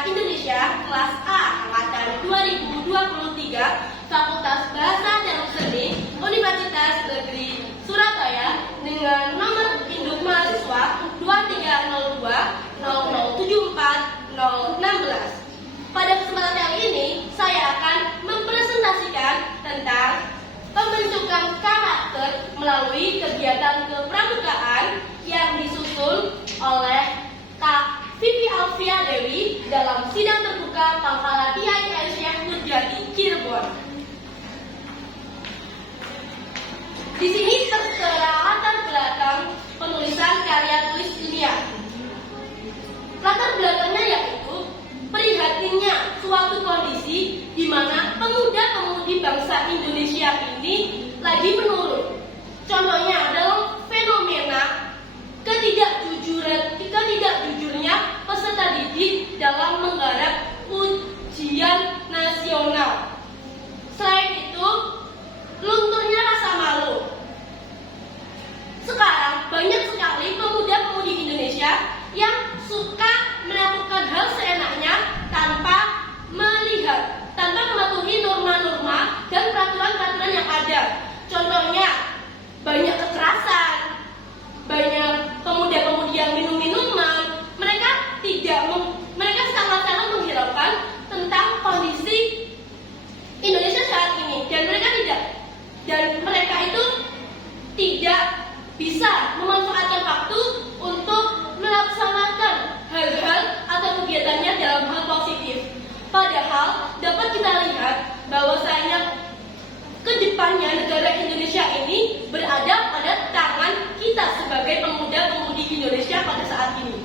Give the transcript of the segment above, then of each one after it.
Bahasa Indonesia kelas A angkatan 2023 Fakultas Bahasa dan Seni Universitas Negeri Surabaya dengan nomor induk mahasiswa 23020074 Pada kesempatan kali ini saya akan mempresentasikan tentang pembentukan karakter melalui kegiatan kepramukaan yang disusun oleh Kak Vivi Alfia Dewi dalam sidang terbuka Pangkalan IAIN Syekh Nurjati Cirebon. Di sini tertera latar belakang penulisan karya tulis ilmiah. Latar belakangnya yaitu prihatinnya suatu kondisi di mana pemuda-pemudi bangsa Indonesia ini lagi menurun. Contohnya dalam fenomena ketidakjujurnya peserta didik dalam menggarap ujian nasional. Selain itu, lunturnya rasa malu. Sekarang banyak sekali pemuda-pemudi Indonesia yang suka melakukan hal seenaknya tanpa mematuhi norma-norma dan peraturan-peraturan yang ada. Contohnya, banyak kekerasan, banyak pemuda-pemudi yang minum-minuman. Mereka sangat-sangat menghiraukan tentang kondisi Indonesia saat ini, dan mereka itu tidak bisa memanfaatkan waktu untuk melaksanakan hal-hal atau kegiatannya dalam hal positif. Padahal dapat kita lihat bahwasanya kedepannya negara Indonesia ini berada pada tangan kita sebagai pemuda-pemudi Indonesia pada saat ini.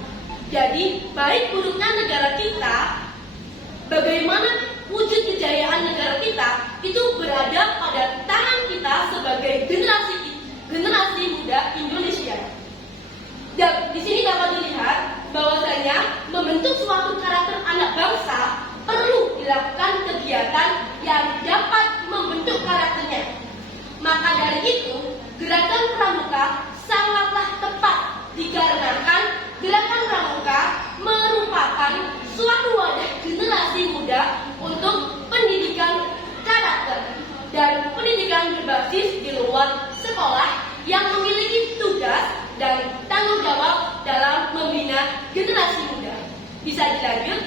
Jadi baik buruknya negara kita, bagaimana wujud kejayaan negara kita itu berada pada tangan kita sebagai generasi muda Indonesia. Dan di sini dapat dilihat bahwasanya membentuk suatu karakter anak bangsa perlu dilakukan kegiatan yang dapat membentuk karakternya. Maka dari itu, gerakan pramuka sangatlah tepat dikarenakan gerakan pramuka merupakan suatu wadah generasi muda untuk pendidikan karakter dan pendidikan berbasis di luar sekolah yang memiliki tugas dan tanggung jawab dalam membina generasi muda. Bisa dilanjut?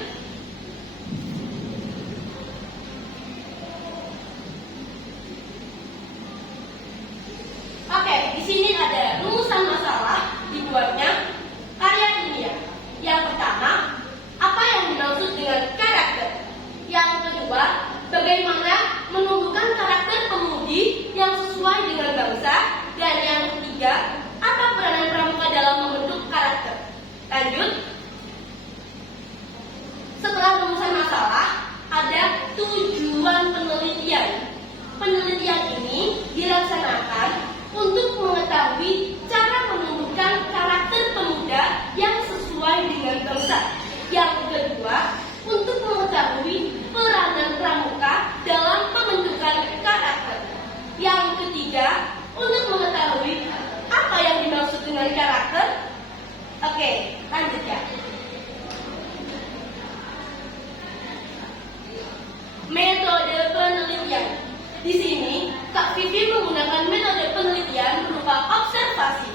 Oke, di sini ada rumusan masalah dibuatnya karya ilmiah. Yang pertama, apa yang dimaksud dengan karakter? Yang kedua, bagaimana menumbuhkan karakter pemudi yang sesuai dengan bangsa? Dan yang ketiga, apa peranan pramuka dalam membentuk karakter? Lanjut. Setelah rumusan masalah, ada tujuan penelitian. Penelitian ini dilaksanakan untuk mengetahui cara menumbuhkan karakter pemuda yang sesuai dengan bangsa. Yang kedua, untuk mengetahui peranan pramuka dalam pembentukan karakter. Yang ketiga, untuk mengetahui apa yang dimaksud dengan karakter. Oke, lanjut ya. Metode penelitian. Di sini, Kak Vivi menggunakan metode penelitian berupa observasi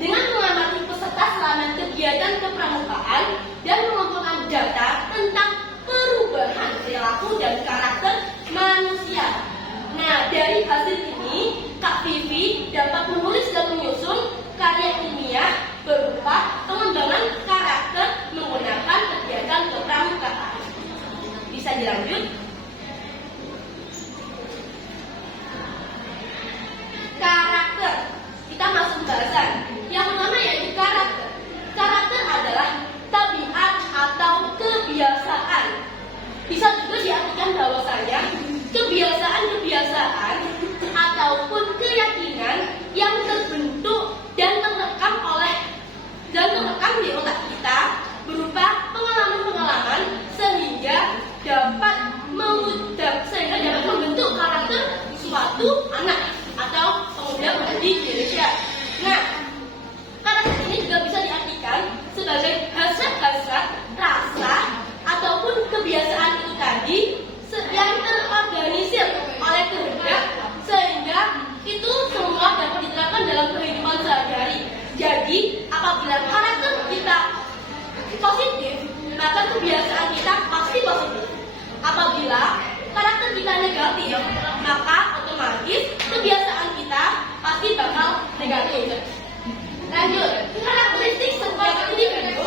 dengan mengamati peserta selama kegiatan kepramukaan dan mengumpulkan data tentang perubahan perilaku dan karakter manusia. Nah, dari hasil ini, Kak Vivi dapat menulis dan menyusun karya ilmiah berupa pengembangan karakter menggunakan kegiatan kepramukaan. Bisa dilanjut? Karakter. Kita masuk bahasan. Yang pertama yaitu karakter. Karakter adalah tabiat atau kebiasaan. Bisa juga diartikan bahwasanya kebiasaan ataupun keyakinan yang terbentuk dan terekam di otak kita berupa pengalaman-pengalaman sehingga dapat membentuk karakter suatu anak atau pemuda-pemudi Indonesia. Nah, karakter ini juga bisa diartikan sebagai hasrat-hasrat, rasa, ataupun negatif, maka otomatis kebiasaan kita pasti bakal negatif. Lanjut, karakteristik setiap individu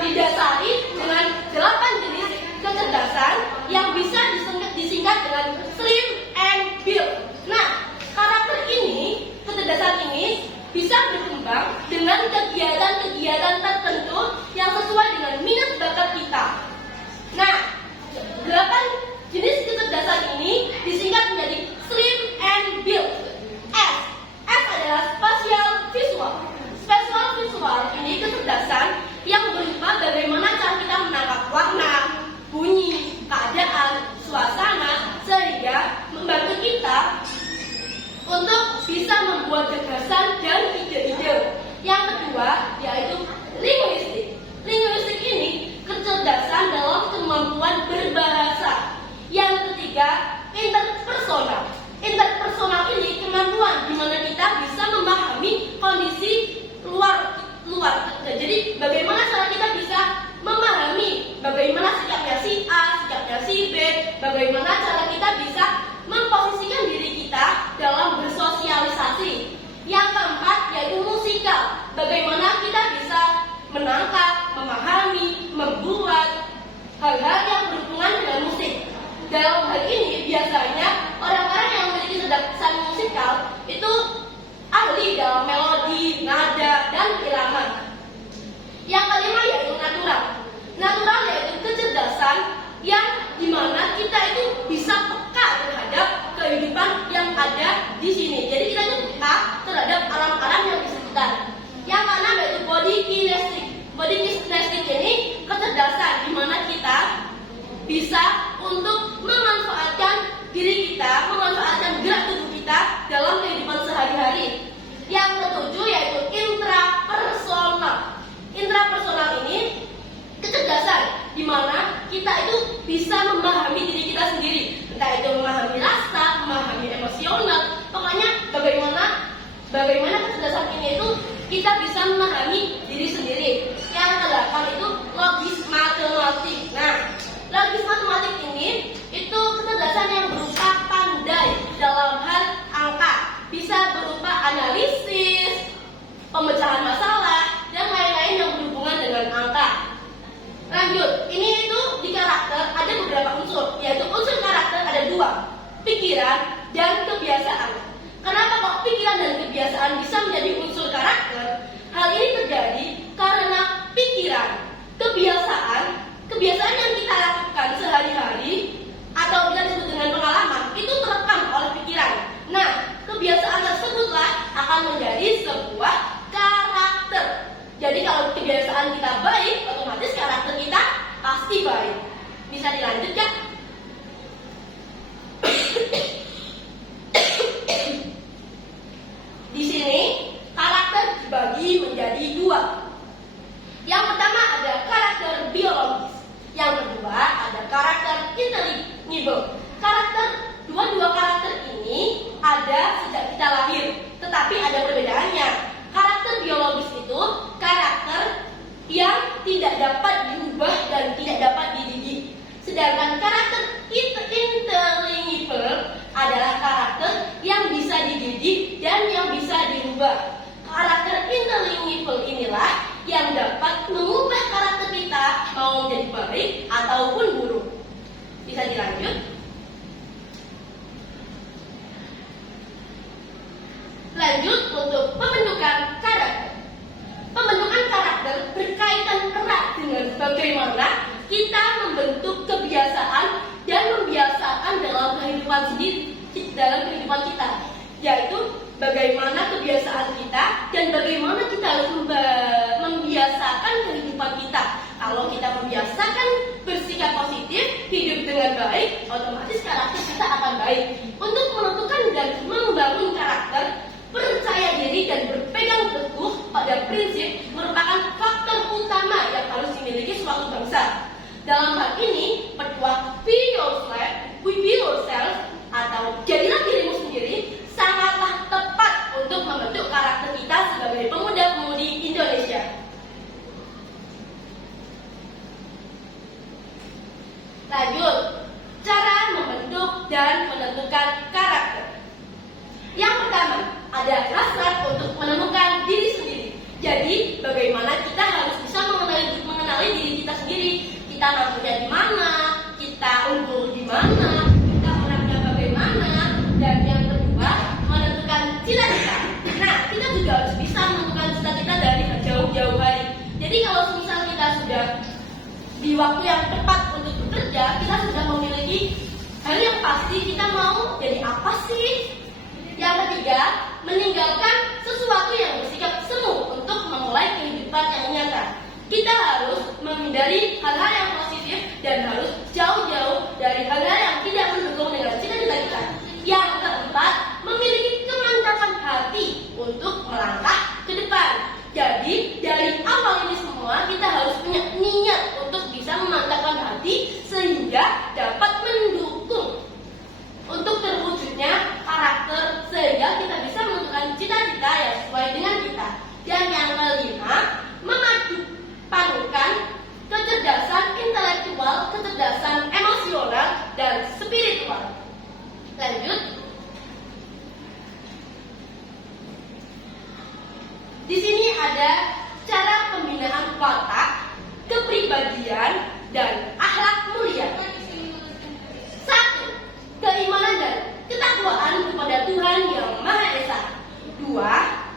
didasari dengan 8 jenis kecerdasan yang bisa disingkat dengan SLIM and build. Nah, kecerdasan ini bisa berkembang dengan kegiatan-kegiatan tertentu yang sesuai dengan minat bakat kita. Nah, 8 jenis kecerdasan ini disingkat menjadi SLIM and build. S adalah spatial visual. Spatial visual ini kecerdasan yang berupa bagaimana cara kita menangkap warna, bunyi, keadaan, suasana, sehingga membantu kita untuk bisa membuat gagasan dan ide-ide. Yang kedua yaitu linguistik. Linguistik ini kecerdasan dalam kemampuan berbahasa. Yang ketiga interpersonal. Interpersonal ini kemampuan di mana kita bisa memahami kondisi luar. Jadi bagaimana cara kita bisa memahami bagaimana sikapnya si A, sikapnya si B, bagaimana cara kita bisa memposisikan diri kita dalam bersosialisasi. Yang keempat yaitu musikal. Bagaimana kita bisa menangkap, memahami, membuat hal-hal yang berhubungan dengan musik. Dalam hal ini biasanya orang-orang yang memiliki kecerdasan musikal itu ahli dalam melodi, nada, dan irama. Yang kelima yaitu natural. Natural yaitu kecerdasan yang dimana kita itu bisa peka terhadap kehidupan yang ada di sini. Jadi kita itu peka terhadap alam-alam yang di sekitar. Yang keenam yaitu body kinesthetic. Body kinesthetic ini kecerdasan dimana kita bisa untuk memanfaatkan diri kita, memanfaatkan gerak tubuh kita dalam kehidupan sehari-hari. Yang ketujuh yaitu intrapersonal. Intrapersonal ini kecerdasan di mana kita itu bisa memahami diri kita sendiri, entah itu memahami rasa, memahami emosional, pokoknya bagaimana kecerdasan ini itu kita bisa memahami diri sendiri. Yang kedelapan itu logis matematik. Nah, logis matematik ini itu kecerdasan yang berupa pandai dalam hal angka, bisa berupa analisis, pemecahan masalah, dan lain-lain yang berhubungan dengan angka. Lanjut, ini itu di karakter ada beberapa unsur, yaitu unsur karakter ada 2, pikiran dan kebiasaan. Kenapa kok pikiran dan kebiasaan bisa menjadi unsur karakter? Hal ini terjadi karena pikiran, kebiasaan yang kita lakukan sehari-hari atau bisa disebut dengan pengalaman itu terekam oleh pikiran. Nah, kebiasaan tersebutlah akan menjadi sebuah karakter. Jadi kalau kebiasaan kita baik, otomatis karakter kita pasti baik. Bisa dilanjut ya? Di sini karakter dibagi menjadi 2. Yang pertama ada karakter biologis. Yang kedua ada karakter intelligible. Dua karakter ini ada sejak kita lahir, tetapi ada perbedaannya. Karakter biologis itu karakter yang tidak dapat diubah dan tidak dapat dididik. Sedangkan karakter intelligible adalah karakter yang bisa dididik dan yang bisa dirubah. Karakter intelligible inilah yang dapat mengubah karakter kita mau menjadi baik ataupun buruk. Bisa dilanjut? Lanjut untuk pembentukan karakter. Pembentukan karakter berkaitan erat dengan bagaimana kita membentuk kebiasaan dan membiasakan dalam kehidupan kita, yaitu bagaimana kebiasaan kita dan bagaimana kita harus membiasakan kehidupan kita. Kalau kita membiasakan bersikap positif, hidup dengan baik, otomatis karakter kita akan baik. Untuk menentukan dan membangun karakter, percaya diri dan berpegang teguh pada prinsip merupakan faktor utama yang harus dimiliki suatu bangsa. Dalam hal ini, petua be yourself atau jadilah dirimu sendiri sangatlah tepat untuk membentuk karakter kita sebagai pemuda-pemudi Indonesia. Lanjut, dan menentukan karakter. Yang pertama, ada hasrat untuk menemukan diri sendiri. Jadi, bagaimana kita harus bisa mengenali diri kita sendiri. Kita mampunya di mana, kita unggul di mana, kita orangnya bagaimana, dan yang kedua, menentukan cita-cita. Nah, kita juga harus bisa menentukan cita-cita dari jauh-jauh hari. Jadi, kalau misal kita sudah di waktu yang tepat untuk bekerja, kita sudah memiliki hal yang pasti kita mau jadi apa sih. Yang ketiga, meninggalkan sesuatu yang bersifat semu untuk memulai kehidupan yang nyata. Kita harus menghindari hal-hal yang positif dan harus jauh-jauh dari hal-hal yang tidak mendukung dengan cita-cita kita. Yang keempat, memiliki kemantapan hati untuk melangkah ke depan. Jadi, dari awal ini semua kita harus punya niat untuk bisa memantapkan hati sehingga dapat mendukung untuk terwujudnya karakter sehingga kita bisa menentukan cita-cita yang sesuai dengan kita. Dan yang kelima, memadupadankan kecerdasan intelektual, kecerdasan emosional, dan spiritual. Lanjut. Di sini ada cara pembinaan watak, kepribadian, dan akhlak mulia. 1. Keimanan dan ketakwaan kepada Tuhan Yang Maha Esa. 2.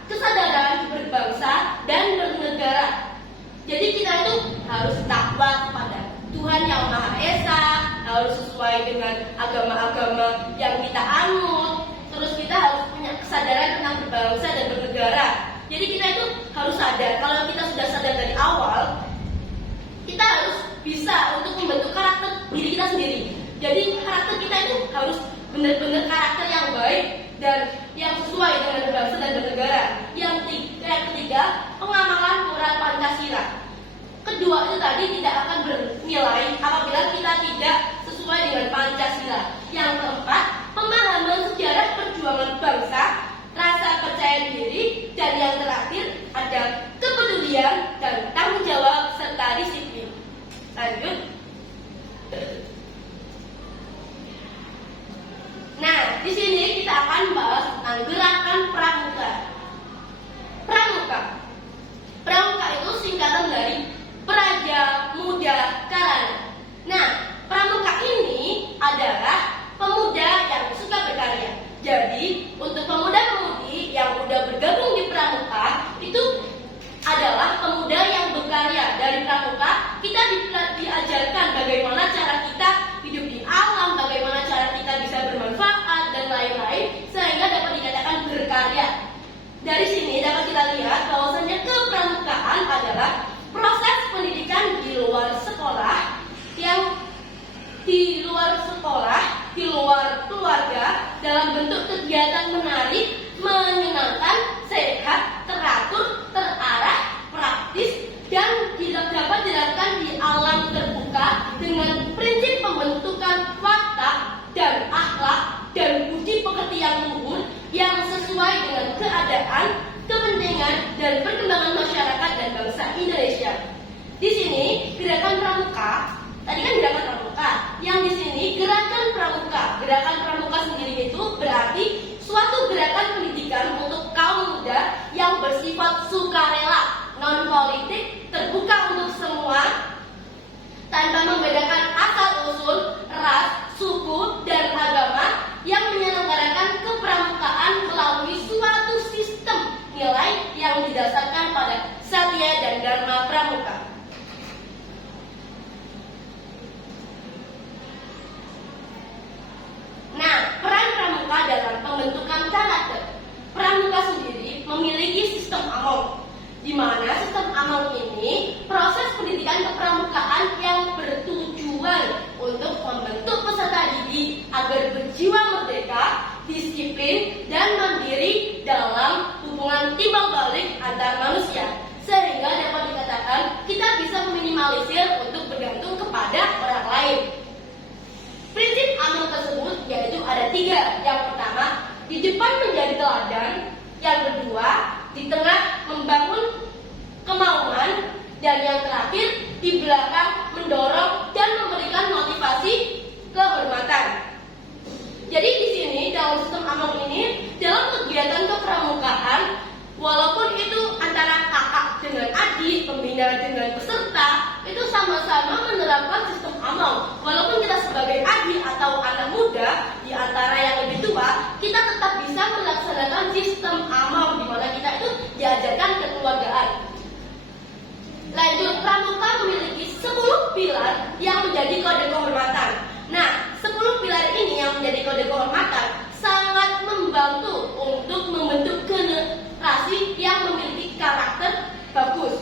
Kesadaran berbangsa dan bernegara. Jadi kita itu harus takwa kepada Tuhan Yang Maha Esa, harus sesuai dengan agama-agama yang kita anut. Terus kita harus punya kesadaran tentang berbangsa dan bernegara. Jadi kita itu harus sadar, kalau kita sudah sadar dari awal, kita harus bisa untuk membentuk karakter diri kita sendiri. Jadi karakter kita itu harus benar-benar karakter yang baik dan yang sesuai dengan bangsa dan bernegara. Yang ketiga, pengamalan moral Pancasila. Kedua itu tadi tidak akan bernilai apabila kita tidak sesuai dengan Pancasila. Yang keempat, pemahaman sejarah perjuangan bangsa, rasa percaya diri, dan yang terakhir ada kepedulian dan tanggung jawab serta disiplin. Lanjut. Nah, di sini kita akan membahas tentang gerakan pramuka. Pramuka itu singkatan dari Praja Muda Karana. Nah, pramuka ini adalah pemuda yang suka berkarya. Jadi, untuk pemuda-pemudi yang sudah bergabung di pramuka, itu adalah pemuda yang berkarya. Dari pramuka, kita diajarkan bagaimana cara kita hidup di alam, bagaimana cara kita bisa bermanfaat, dan lain-lain, sehingga dapat dikatakan berkarya. Dari sini dapat kita lihat bahwasanya kepramukaan adalah proses pendidikan di luar sekolah, yang di luar sekolah, di luar keluarga, dalam bentuk kegiatan menarik, menyenangkan, sehat, teratur, terarah, praktis, dan dapat dilakukan di alam terbuka dengan prinsip pembentukan watak dan akhlak dan budi pekerti yang luhur yang sesuai dengan keadaan, kepentingan, dan perkembangan masyarakat dan bangsa Indonesia. Di sini gerakan pramuka, tadi kan gerakan pramuka, yang di sini gerakan pramuka. Gerakan pramuka sendiri itu berarti suatu gerakan pendidikan untuk kaum muda yang bersifat sukarela, non politik, terbuka untuk semua, tanpa membedakan asal-usul, ras, suku, dan agama, yang menyelenggarakan kepramukaan melalui suatu sistem nilai yang didasarkan pada Satya dan Dharma Pramuka. Nah, peran pramuka dalam pembentukan karakter. Pramuka sendiri memiliki sistem among, di mana sistem among ini proses pendidikan kepramukaan yang bertujuan untuk membentuk peserta didik agar berjiwa merdeka, disiplin, dan mandiri dalam hubungan timbal balik antar manusia, sehingga dapat dikatakan kita bisa meminimalisir untuk bergantung kepada orang lain. Prinsip among tersebut yaitu ada 3. Yang pertama, di depan menjadi teladan. Yang kedua, di tengah membangun kemauan. Dan yang terakhir, di belakang mendorong dan memberikan motivasi kehormatan. Jadi di sini dalam sistem Among ini, dalam kegiatan kepramukaan, walaupun itu antara kakak dengan adik, pembina dengan peserta, itu sama-sama menerapkan sistem Among. Walaupun kita sebagai adik atau anak muda di antara yang lebih tua, kita tetap bisa melaksanakan sistem Among, di mana kita itu diajarkan kekeluargaan. Lanjut, pramuka memiliki 10 pilar yang menjadi kode kehormatan. Nah, 10 pilar ini yang menjadi kode kehormatan sangat membantu untuk membentuk generasi yang memiliki karakter bagus.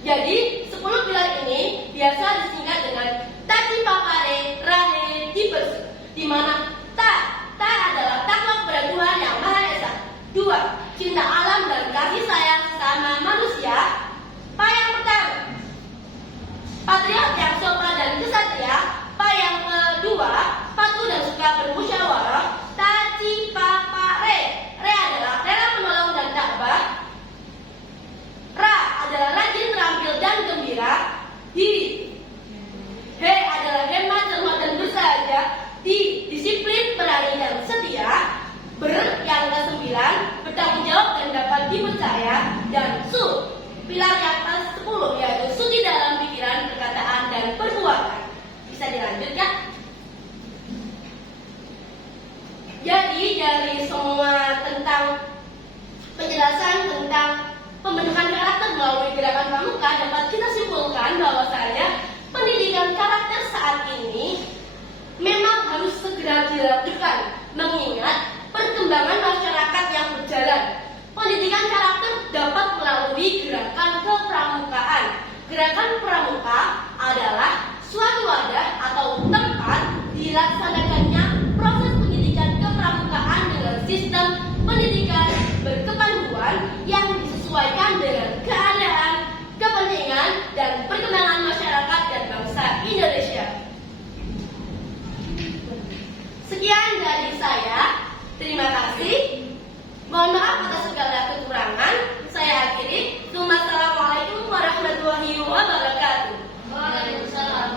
Jadi, 10 pilar ini biasa disingkat dengan Taci Papare Rahe Dibers, di mana Ta adalah takwa kepada Tuhan Yang Maha Esa. 2. Cinta alam dan kasih sayang sama manusia. Pa yang pertama, patriot yang sopan dan kesatria. Pa yang kedua, patuh dan suka bermusyawarah. Taci Papare. Re adalah rela menolong dan tabah. Ra adalah rajin, terampil dan gembira. He adalah hemat, cermat dan bersahaja. Disiplin, berani dan setia. Yang ke-9, bertanggung jawab dan dapat dipercaya. Dan pilar yang ke-10 yaitu suci dalam pikiran, perkataan dan perbuatan. Bisa dilanjut ya? Jadi dari semua tentang penjelasan tentang pembentukan karakter melalui gerakan pramuka, dapat kita simpulkan bahwasanya pendidikan karakter saat ini memang harus segera dilakukan, mengingat perkembangan masyarakat yang berjalan. Pendidikan karakter dapat melalui gerakan kepramukaan. Gerakan pramuka